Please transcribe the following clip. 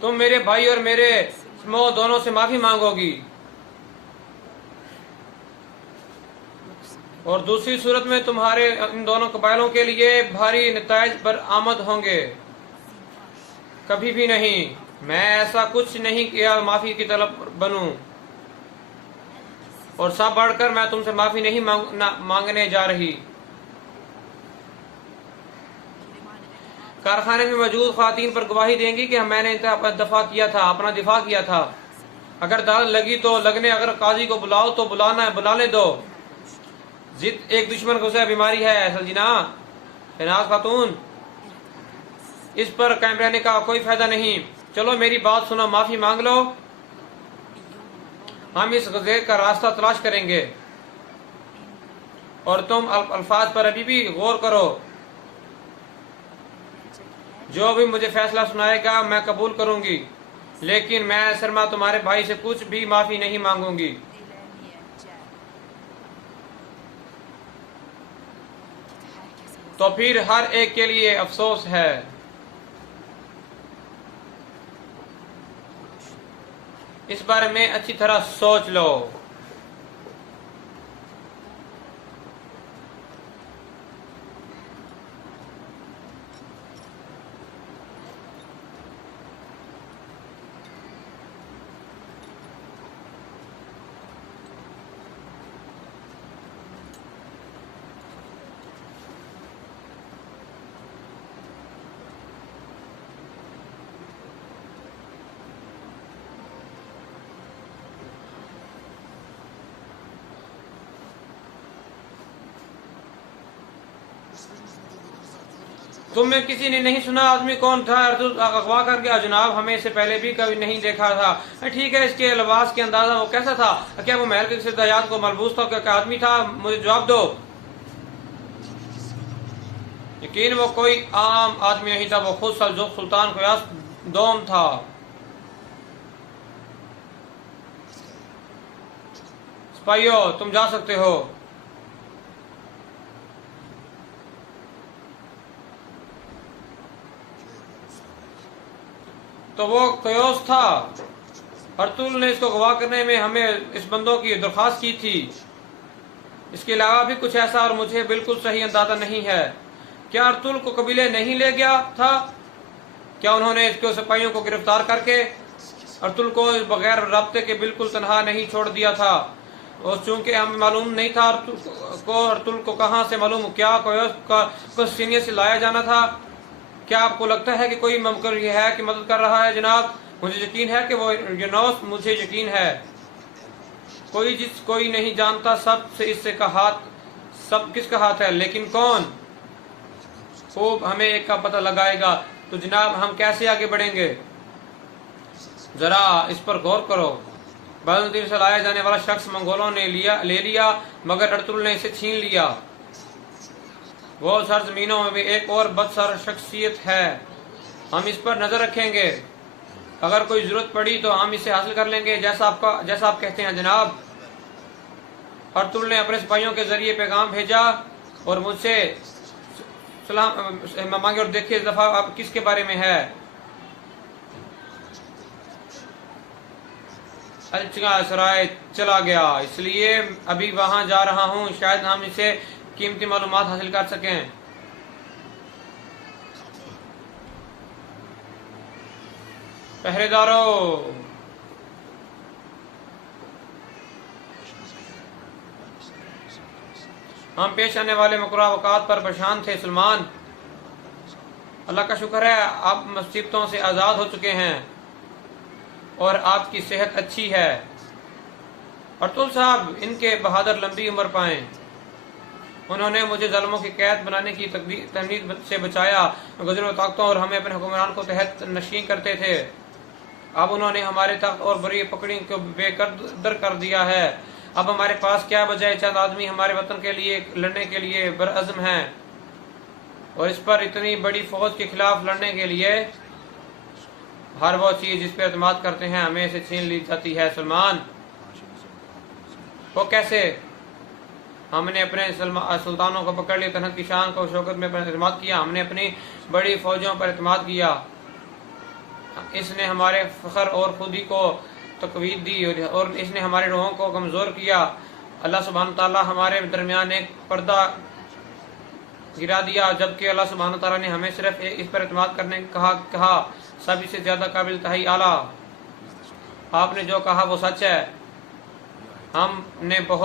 तुम मेरे भाई और मेरे समूह दोनों से माफी मांगोगी, और दूसरी सूरत में तुम्हारे इन दोनों कबाइलों के लिए भारी नताइज बरामद होंगे। कभी भी नहीं, मैं ऐसा कुछ नहीं किया माफी की तलब बनूं, और सब बढ़कर मैं तुमसे माफी नहीं मांगने जा रही। कारखाने में मौजूद ख्वातीन पर गवाही देंगी कि मैंने दफा किया था, अपना दिफा किया था। अगर दाल लगी तो लगने, अगर काजी को बुलाओ तो बुलाने दो। जिद एक दुश्मन को से बीमारी है सलजीना शहनाज खातून, इस पर कायम रहने का कोई फायदा नहीं। चलो मेरी बात सुनो, माफी मांग लो, हम इस गज़े का रास्ता तलाश करेंगे। और तुम अल्फाज पर अभी भी गौर करो, जो भी मुझे फैसला सुनाएगा मैं कबूल करूंगी, लेकिन मैं शर्मा तुम्हारे भाई से कुछ भी माफी नहीं मांगूंगी। तो फिर हर एक के लिए अफसोस है। इस बारे में अच्छी तरह सोच लो। तुम्हें किसी ने नहीं सुना आदमी कौन था? अगवा कर गया जनाब, हमें इससे पहले भी कभी नहीं देखा था। ठीक है, इसके लिबास के अंदाजा वो कैसा था? क्या वो महल के किसी दयात को मलबूस था? क्या आदमी था? मुझे जवाब दो। यकीन वो कोई आम आदमी नहीं था, वो खुद सल्जुक सुल्तान क़यास दोम था। सिपाहियों, तुम जा सकते हो। तो वो कयोस था। अर्तुल ने इसको गवाह करने में हमें इस बंदों की दरख्वास्त की थी। इसके अलावा भी कुछ ऐसा और मुझे बिल्कुल सही अंदाजा नहीं है। क्या अर्तुल को कबीले नहीं ले गया था? क्या उन्होंने इसके सिपाहियों को गिरफ्तार करके अर्तुल को बगैर राब्ते के बिल्कुल तनहा नहीं छोड़ दिया था? और चूंकि हमें मालूम नहीं था अर्तुल को कहाँ से मालूम, क्या को सीनियर से लाया जाना था? क्या आपको लगता है कि कोई ममकर है कि मदद कर रहा है? जनाब, मुझे यकीन है कि वो यूनुस, मुझे यकीन है। कोई नहीं जानता सब से इससे का हाथ, सब किसका हाथ है, लेकिन कौन? खूब हमें एक का पता लगाएगा। तो जनाब, हम कैसे आगे बढ़ेंगे? जरा इस पर गौर करो। बदर से लाया जाने वाला शख्स मंगोलों ने ले लिया, मगर अर्तुल ने इसे छीन लिया। वो सरजमीनों में भी एक और बदसर शख्सियत है। हम इस पर नजर रखेंगे। अगर कोई जरूरत पड़ी तो हम इसे हासिल कर लेंगे, जैसा आप कहते हैं जनाब। अर्तुल ने अपने सिपाहियों के जरिए पैगाम भेजा और मुझसे सलाम मांगे, और देखिए इस दफा आप किसके बारे में है? सराय चला गया, इसलिए अभी वहां जा रहा हूं। शायद हम इसे कीमती मालूमात हासिल कर सकें। पहरेदारों, हम पेश आने वाले मुकर्रर वक़ात पर परेशान थे। सलमान, अल्लाह का शुक्र है आप मुसीबतों से आज़ाद हो चुके हैं और आपकी सेहत अच्छी है। अर्तुल साहब, इनके बहादुर लंबी उम्र पाएं। उन्होंने मुझे ज़ालिमों की कैद बनाने की तकनीक से बचाया, गुज़र ताकतों, और हमें अपने हुक्मरान को तहत नशीन करते थे। अब उन्होंने हमारे तख्त और बरी पकड़ी को बेकदर कर दिया है। अब हमारे पास क्या बजाय चंद आदमी हमारे वतन के लिए लड़ने के लिए बरअज़्म हैं, और इस पर इतनी बड़ी फौज के खिलाफ लड़ने के लिए हर वो चीज़ जिस पर एतमाद करते हैं हमें से छीन ली जाती है। सलमान, वो कैसे? हमने अपने सुल्तानों को पकड़ लिया, तनहत की शान को शौकत में एतमाद किया, हमने अपनी बड़ी फौजों पर एतमाद किया। इसने हमारे फ़ख्र और खुदी को तकवीद दी और इसने हमारे रूहों को कमज़ोर किया। अल्लाह सुब्हानहू तआला हमारे दरमियान एक पर्दा गिरा दिया, जबकि अल्लाह सुब्हानहू तआला ने हमें सिर्फ इस पर एतमाद करने कहा सभी से ज़्यादा काबिल तही आला। आपने जो कहा वो सच है। हमने बहुत